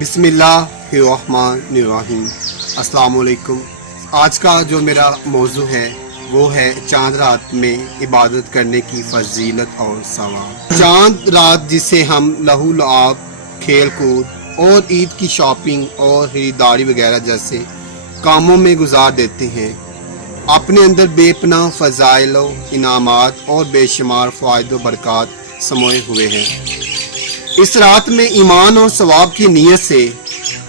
बिस्मिल्लाहिर्रहमानिर्रहीम। अस्सलाम वालेकुम। आज का जो मेरा मौजू है वो है चांद रात में इबादत करने की फजीलत और सवाब। चांद रात जिसे हम लहू लुआब, खेल कूद और ईद की शॉपिंग और खरीदारी वगैरह जैसे कामों में गुजार देते हैं, अपने अंदर बेपनाह फ़ज़ाइल, इनामात और बेशुमार फ़ायदे व बरक़ात समोए हुए हैं। इस रात में ईमान और सवाब की नीयत से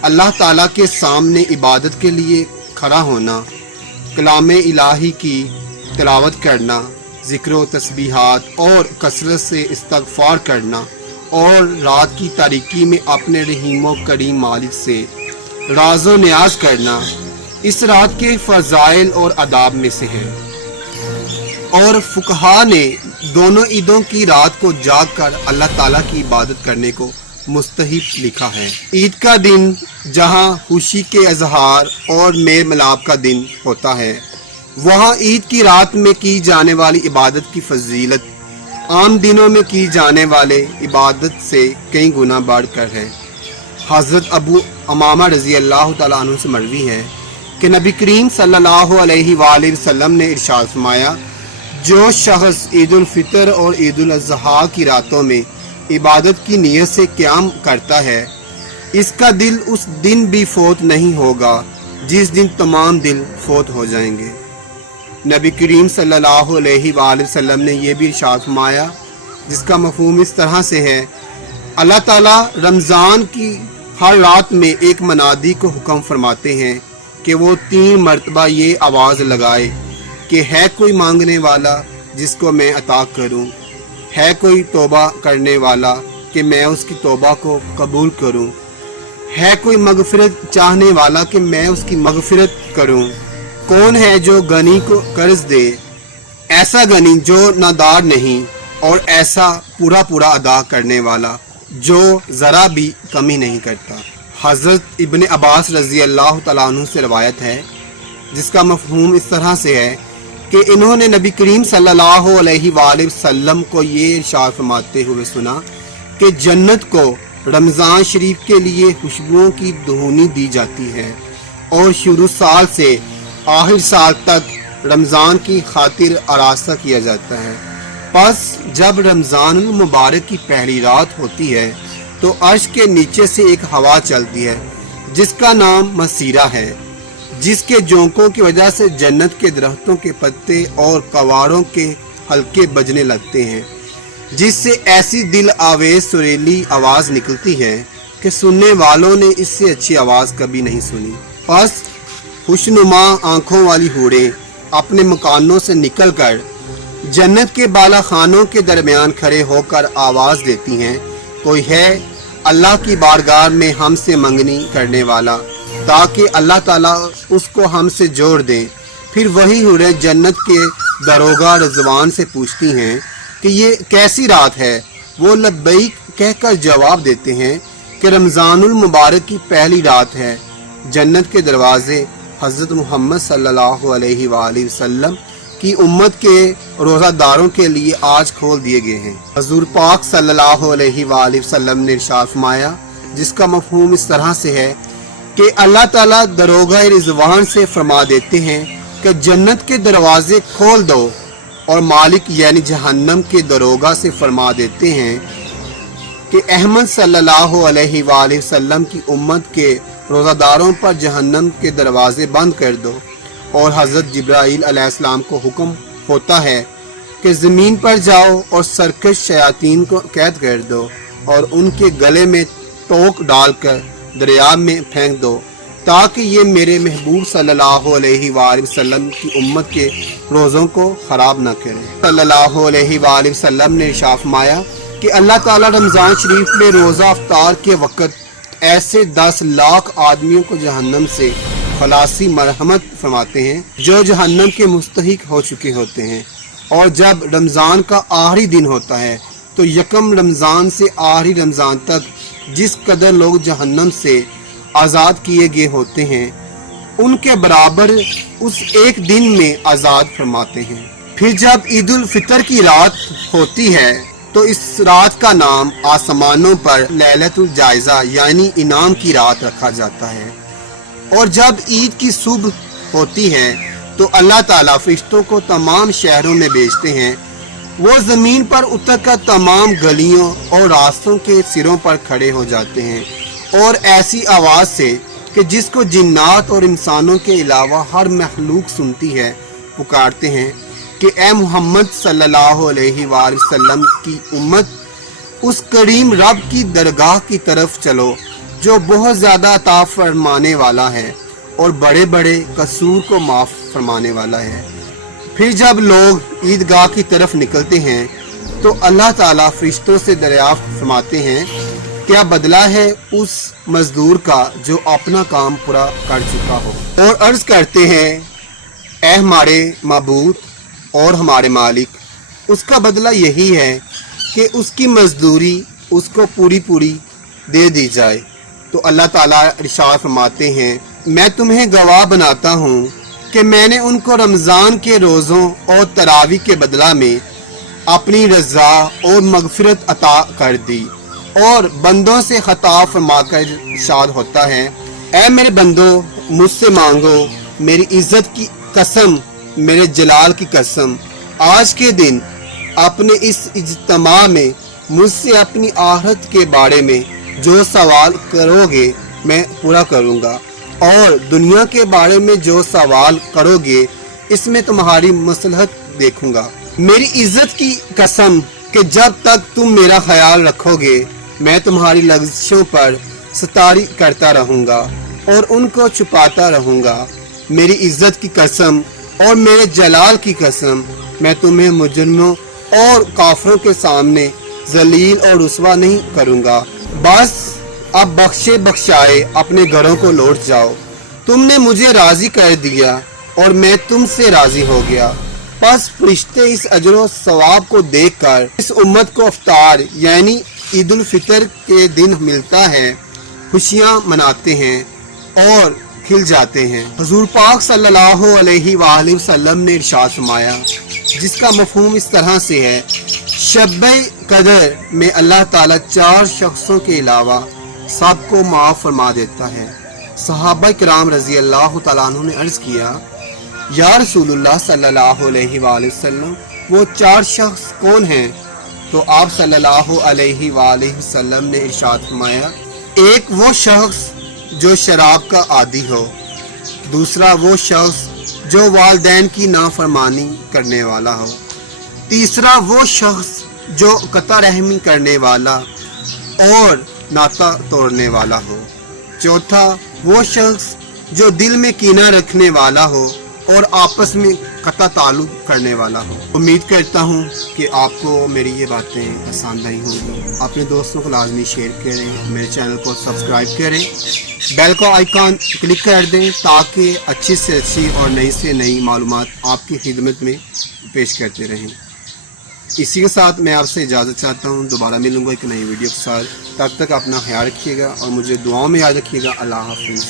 अल्लाह ताला के सामने इबादत के लिए खड़ा होना, कलाम इलाही की तिलावत करना, ज़िक्र व तस्बीहात और कसरत से इस्तग़फ़ार करना और रात की तारीकी में अपने रहीम व करीम मालिक से राज़ो न्याज करना इस रात के फ़ज़ाइल और आदाब में से है। और फुक़हा ने दोनों ईदों की रात को जाग कर अल्लाह ताला की इबादत करने को मुस्तहिब लिखा है। ईद का दिन जहाँ खुशी के इजहार और मेल मिलाप का दिन होता है, वहाँ ईद की रात में की जाने वाली इबादत की फजीलत आम दिनों में की जाने वाले इबादत से कई गुना बढ़ कर है। हज़रत अबू उमामा रज़ी अल्लाह तआला अन्हु से मरवी है कि नबी करीम सल्लल्लाहु अलैहि वसल्लम ने इरशाद फरमाया, जो शख्स ईद उल फितर और ईद उल अज़हा की रातों में इबादत की नीयत से क़याम करता है, इसका दिल उस दिन भी फौत नहीं होगा जिस दिन तमाम दिल फौत हो जाएंगे। नबी करीम सल्लल्लाहु अलैहि वसल्लम ने यह भी इरशाद फरमाया, जिसका मफ़हूम इस तरह से है, अल्लाह ताला रमज़ान की हर रात में एक मनादी को हुक्म फरमाते हैं कि वो 3 मरतबा ये आवाज़ लगाए कि है कोई मांगने वाला जिसको मैं अता करूं, है कोई तौबा करने वाला कि मैं उसकी तौबा को कबूल करूं, है कोई मगफिरत चाहने वाला कि मैं उसकी मगफिरत करूं। कौन है जो गनी को कर्ज दे, ऐसा गनी जो नादार नहीं और ऐसा पूरा पूरा अदा करने वाला जो ज़रा भी कमी नहीं करता। हज़रत इब्न अब्बास रज़ी अल्लाह तआला अन्हु से रवायत है, जिसका मफ़हूम इस तरह से है कि इन्होंने नबी करीम सल्लल्लाहु अलैहि वसल्लम को ये इरशाद फरमाते हुए सुना कि जन्नत को रमज़ान शरीफ के लिए खुशबुओं की धुनी दी जाती है और शुरू साल से आखिर साल तक रमज़ान की खातिर आरास्ता किया जाता है। बस जब रमज़ान मुबारक की पहली रात होती है तो अर्श के नीचे से एक हवा चलती है जिसका नाम मसीरा है, जिसके झोंकों की वजह से जन्नत के दरख्तों के पत्ते और कवाड़ों के हल्के बजने लगते हैं, जिससे ऐसी दिल आवेज सुरीली आवाज़ निकलती है कि सुनने वालों ने इससे अच्छी आवाज़ कभी नहीं सुनी। बस खुशनुमा आँखों वाली हूरें अपने मकानों से निकलकर जन्नत के बाला खानों के दरमियान खड़े होकर आवाज़ देती हैं, कोई है अल्लाह की बारगाह में हमसे मंगनी करने वाला, ताकि अल्लाह ताला उसको हमसे जोड़ दें। फिर वही हुरें जन्नत के दरोगा रिजवान से पूछती हैं कि ये कैसी रात है। वो लब्बैक कहकर जवाब देते हैं कि रमज़ानुल मुबारक की पहली रात है। जन्नत के दरवाजे हज़रत मोहम्मद सल्लल्लाहु अलैहि वसल्लम की उम्मत के रोज़ादारों के लिए आज खोल दिए गए हैं। हज़ूर पाक सल्लल्लाहु अलैहि वसल्लम ने इरशाद फरमाया, जिसका मफ़हूम इस तरह से है कि अल्लाह ताला दरोगा रिजवान से फरमा देते हैं कि जन्नत के दरवाजे खोल दो, और मालिक यानी जहन्नम के दरोगा से फरमा देते हैं कि अहमद सल्लल्लाहु अलैहि वसल्लम की उम्मत के रोज़ादारों पर जहन्नम के दरवाजे बंद कर दो। और हज़रत जिब्राईल अलैहिस्सलाम को हुक्म होता है कि ज़मीन पर जाओ और सरकश शयातीन को कैद कर दो और उनके गले में तोक डालकर दरिया में फेंक दो, ताकि ये मेरे महबूब सल्लल्लाहु अलैहि वसल्लम की उम्मत के रोज़ों को ख़राब न करें। सल्लल्लाहु अलैहि वसल्लम ने इरशाद फरमाया कि अल्लाह ताला रमज़ान शरीफ में रोज़ा अफ्तार के वक़्त ऐसे 10 लाख आदमियों को जहन्नम से खलासी मरहमत फरमाते हैं जो जहन्नम के मुस्तहिक हो चुके होते हैं। और जब रमज़ान का आखिरी दिन होता है तो यकम रमज़ान से आखिरी रमज़ान तक जिस कदर लोग जहन्नम से आज़ाद किए गए होते हैं, उनके बराबर उस एक दिन में आज़ाद फरमाते हैं। फिर जब ईद उल फितर की रात होती है تو اس رات کا نام آسمانوں پر لیلۃ الجائزہ یعنی انعام کی رات رکھا جاتا ہے۔ اور جب عید کی صبح ہوتی ہے تو اللہ تعالیٰ فرشتوں کو تمام شہروں میں بھیجتے ہیں، وہ زمین پر اتر کر تمام گلیوں اور راستوں کے سروں پر کھڑے ہو جاتے ہیں اور ایسی آواز سے کہ جس کو جنات اور انسانوں کے علاوہ ہر مخلوق سنتی ہے، پکارتے ہیں کہ اے محمد صلی اللہ علیہ وآلہ وسلم کی امت، اس کریم رب کی درگاہ کی طرف چلو جو بہت زیادہ عطا فرمانے والا ہے اور بڑے بڑے قصور کو معاف فرمانے والا ہے۔ پھر جب لوگ عیدگاہ کی طرف نکلتے ہیں تو اللہ تعالیٰ فرشتوں سے دریافت فرماتے ہیں، کیا بدلہ ہے اس مزدور کا جو اپنا کام پورا کر چکا ہو؟ اور عرض کرتے ہیں، اے ہمارے معبود اور ہمارے مالک، اس کا بدلہ یہی ہے کہ اس کی مزدوری اس کو پوری دے دی جائے۔ تو اللہ تعالیٰ ارشاد فرماتے ہیں، میں تمہیں گواہ بناتا ہوں کہ میں نے ان کو رمضان کے روزوں اور تراویح کے بدلہ میں اپنی رضا اور مغفرت عطا کر دی۔ اور بندوں سے خطاب فرما کر ارشاد ہوتا ہے، اے میرے بندو، مجھ سے مانگو، میری عزت کی قسم، میرے جلال کی قسم، آج کے دن اپنے اس اجتماع میں مجھ سے اپنی آخرت کے بارے میں جو سوال کرو گے میں پورا کروں گا، اور دنیا کے بارے میں جو سوال کرو گے اس میں تمہاری مصلحت دیکھوں گا۔ میری عزت کی قسم کہ جب تک تم میرا خیال رکھو گے میں تمہاری لغزشوں پر ستاری کرتا رہوں گا اور ان کو چھپاتا رہوں گا۔ میری عزت کی قسم اور میرے جلال کی قسم، میں تمہیں مجرموں اور کافروں کے سامنے ذلیل اور رسوا نہیں کروں گا۔ بس اب بخشے بخشائے اپنے گھروں کو لوٹ جاؤ، تم نے مجھے راضی کر دیا اور میں تم سے راضی ہو گیا۔ پس فرشتے اس اجر و ثواب کو دیکھ کر اس امت کو افطار یعنی عید الفطر کے دن ملتا ہے، خوشیاں مناتے ہیں اور کھل جاتے ہیں۔ حضور پاک صلی اللہ علیہ وآلہ وسلم نے ارشاد فرمایا، جس کا مفہوم اس طرح سے ہے، شب قدر میں اللہ تعالیٰ 4 شخصوں کے علاوہ سب کو معاف فرما دیتا ہے۔ صحابہ کرام رضی اللہ تعالیٰ عنہ نے عرض کیا، یا رسول اللہ صلی اللہ علیہ وآلہ وسلم، وہ 4 شخص کون ہیں؟ تو آپ صلی اللہ علیہ وآلہ وسلم نے ارشاد فرمایا، ایک وہ شخص جو شراب کا عادی ہو، دوسرا وہ شخص جو والدین کی نافرمانی کرنے والا ہو، تیسرا وہ شخص جو قطع رحمی کرنے والا اور ناطہ توڑنے والا ہو، چوتھا وہ شخص جو دل میں کینہ رکھنے والا ہو اور آپس میں قطع تعلق کرنے والا ہو۔ امید کرتا ہوں کہ آپ کو میری یہ باتیں پسند آئی ہوں گی۔ اپنے دوستوں کو لازمی شیئر کریں، میرے چینل کو سبسکرائب کریں، بیل کا آئیکن کلک کر دیں تاکہ اچھی سے اچھی اور نئی سے نئی معلومات آپ کی خدمت میں پیش کرتے رہیں۔ اسی کے ساتھ میں آپ سے اجازت چاہتا ہوں، دوبارہ ملوں گا ایک نئی ویڈیو کے ساتھ۔ تب تک اپنا خیال رکھیے گا اور مجھے دعاؤں میں یاد رکھیے گا۔ اللہ حافظ۔